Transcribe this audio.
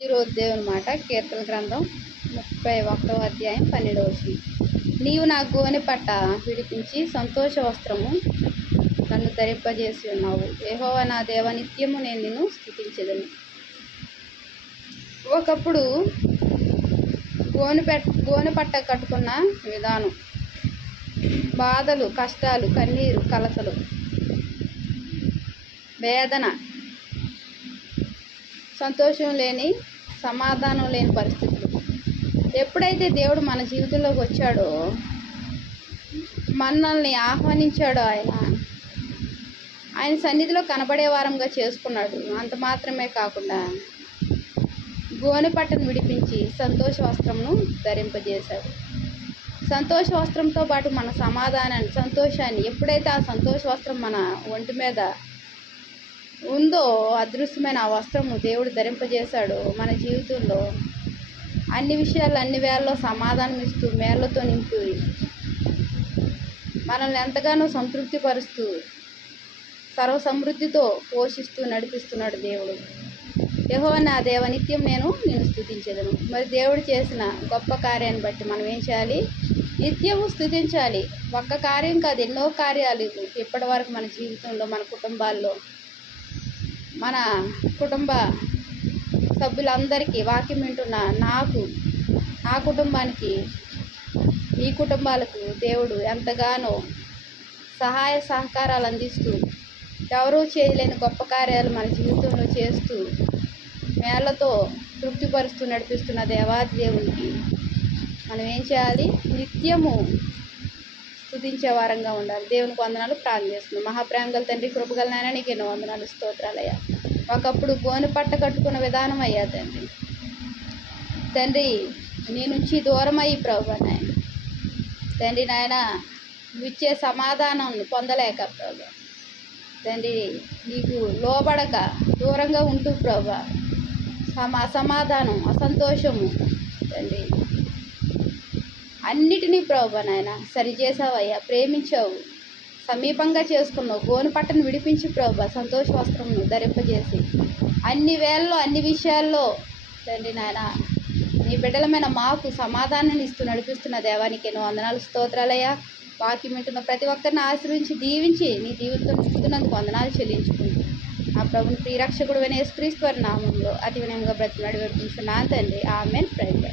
ఈరోజు దేవుని మాట కీర్తన గ్రంథం 31వ అధ్యాయం 12వ వచనం. నీవు నా గోనె పట్ట విడిపించి సంతోష వస్త్రము నన్ను ధరింపజేసి ఉన్నావు. యెహోవా నా దేవ, నిత్యము నేను నిన్ను స్తుతించెదను. ఒకప్పుడు గోనె పట్ట కట్టుకున్న విధానం, బాధలు, కష్టాలు, కన్నీరు, కలతలు, వేదన, సంతోషం లేని, సమాధానం లేని పరిస్థితులు. ఎప్పుడైతే దేవుడు మన జీవితంలోకి వచ్చాడో, మనల్ని ఆహ్వానించాడో, ఆయన సన్నిధిలో కనబడే వారంగా చేసుకున్నాడు. అంత మాత్రమే కాకుండా గోనె పట్టను విడిపించి సంతోష వస్త్రమును ధరింపజేశాడు. సంతోష వస్త్రంతో పాటు మన సమాధానాన్ని, సంతోషాన్ని, ఎప్పుడైతే ఆ సంతోష వస్త్రం మన ఒంటి మీద ఉందో, అదృశ్యమైన ఆ వస్త్రము దేవుడు ధరింపజేశాడు. మన జీవితంలో అన్ని విషయాలు, అన్ని వేళల్లో సమాధానం ఇస్తూ, మేళ్లతో నింపి, మనల్ని ఎంతగానో సంతృప్తిపరుస్తూ, సర్వసమృద్ధితో పోషిస్తూ నడిపిస్తున్నాడు దేవుడు. యెహోవా నా దేవ, నిత్యం నేను నిన్ను స్తుతించెదను. మరి దేవుడు చేసిన గొప్ప కార్యాన్ని బట్టి మనం ఏం చేయాలి? నిత్యము స్తుతించాలి. ఒక్క కార్యం కాదు, ఎన్నో కార్యాలు ఇప్పటి వరకు మన జీవితంలో, మన కుటుంబాల్లో, మన కుటుంబ సభ్యులందరికీ, వాక్యం వింటున్న నాకు, నా కుటుంబానికి, మీ కుటుంబాలకు దేవుడు ఎంతగానో సహాయ సహకారాలు అందిస్తూ, ఎవరూ చేయలేని గొప్ప కార్యాలు మన జీవితంలో చేస్తూ, మేళ్లతో తృప్తిపరుస్తూ నడిపిస్తున్న దేవాది దేవునికి మనం ఏం చేయాలి? నిత్యము స్తుతించే వారంగా ఉండాలి. దేవునికి వందనాలు. ప్రార్థన చేస్తున్నాం. మహాప్రేమ గల తండ్రి, కృపగల నాయన, నీకు ఎన్నో వందనాలు, స్తోత్రాలయ్యా. ఒకప్పుడు గోనె పట్ట కట్టుకున్న విధానం అయ్యా తండ్రి, నీ నుంచి దూరం అయ్యి ప్రభు నాయన తండ్రి, నాయన ఇచ్చే సమాధానం పొందలేక ప్రభు తండ్రి, నీకు లోబడక దూరంగా ఉంటూ ప్రభు అసమాధానం, అసంతోషము తండ్రి, అన్నిటినీ ప్రభు నాయన సరిచేసావయ్యా. ప్రేమించావు, సమీపంగా చేసుకున్నావు. గోనె పట్టను విడిపించి ప్రభు సంతోష వస్త్రమును ధరింపజేసి, అన్ని వేళల్లో, అన్ని విషయాల్లో తండ్రి నాయన నీ బిడ్డలమైన మాకు సమాధానాన్ని ఇస్తూ నడిపిస్తున్న దేవానికి ఎన్నో వందనాలు, స్తోత్రాలయ్యా. వాక్యం వింటున్న ప్రతి ఒక్కరిని ఆశీర్వించి, దీవించి, నీ దీవులతో నింపుతున్నందుకు వందనాలు చెల్లించుకుంటూ, ఆ ప్రభుని ప్రియరక్షకుడు యేసుక్రీస్తు వారి నామంలో అతి వినయంగా బ్రతిమలాడి వేడుకుంటున్నాను తండ్రి. ఆమేన్. ప్రైజ్.